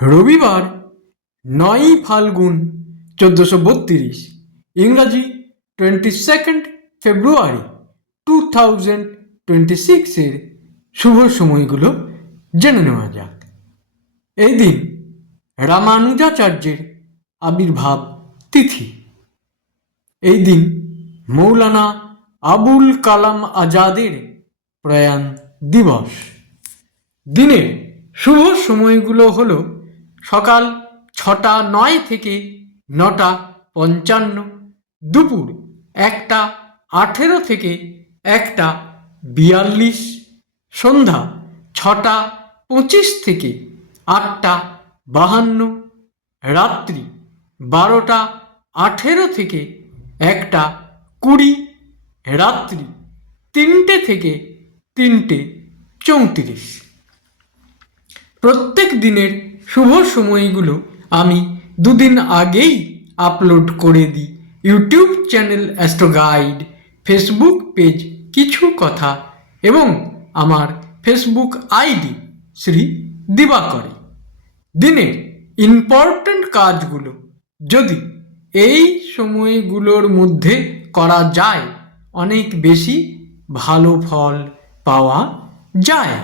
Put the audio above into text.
রবিবার 9ই ফাল্গুন 1432, ইংরাজি 22 ফেব্রুয়ারি 2026 শুভ সময়গুলো জেনে নেওয়া যাক। এই দিন রামানুজাচার্যের আবির্ভাব তিথি। এই দিন মৌলানা আবুল কালাম আজাদের প্রয়াণ দিবস। দিনের শুভ সময়গুলো হলো সকাল 6:09 থেকে 9:55, দুপুর 1:18 থেকে 1:42, সন্ধ্যা 6:25 থেকে 8:52, রাত্রি 12:18 থেকে 1:20, রাত্রি 3টে থেকে 3:34। প্রত্যেক দিনের শুভ সময়গুলো আমি দুদিন আগেই আপলোড করে দিই YouTube channel astro guide, Facebook page কিছু কথা এবং আমার ফেসবুক আইডি শ্রী দিবাকরে। দিনের ইম্পর্ট্যান্ট কাজগুলো যদি এই সময়গুলোর মধ্যে করা যায় অনেক বেশি ভালো ফল পাওয়া যায়।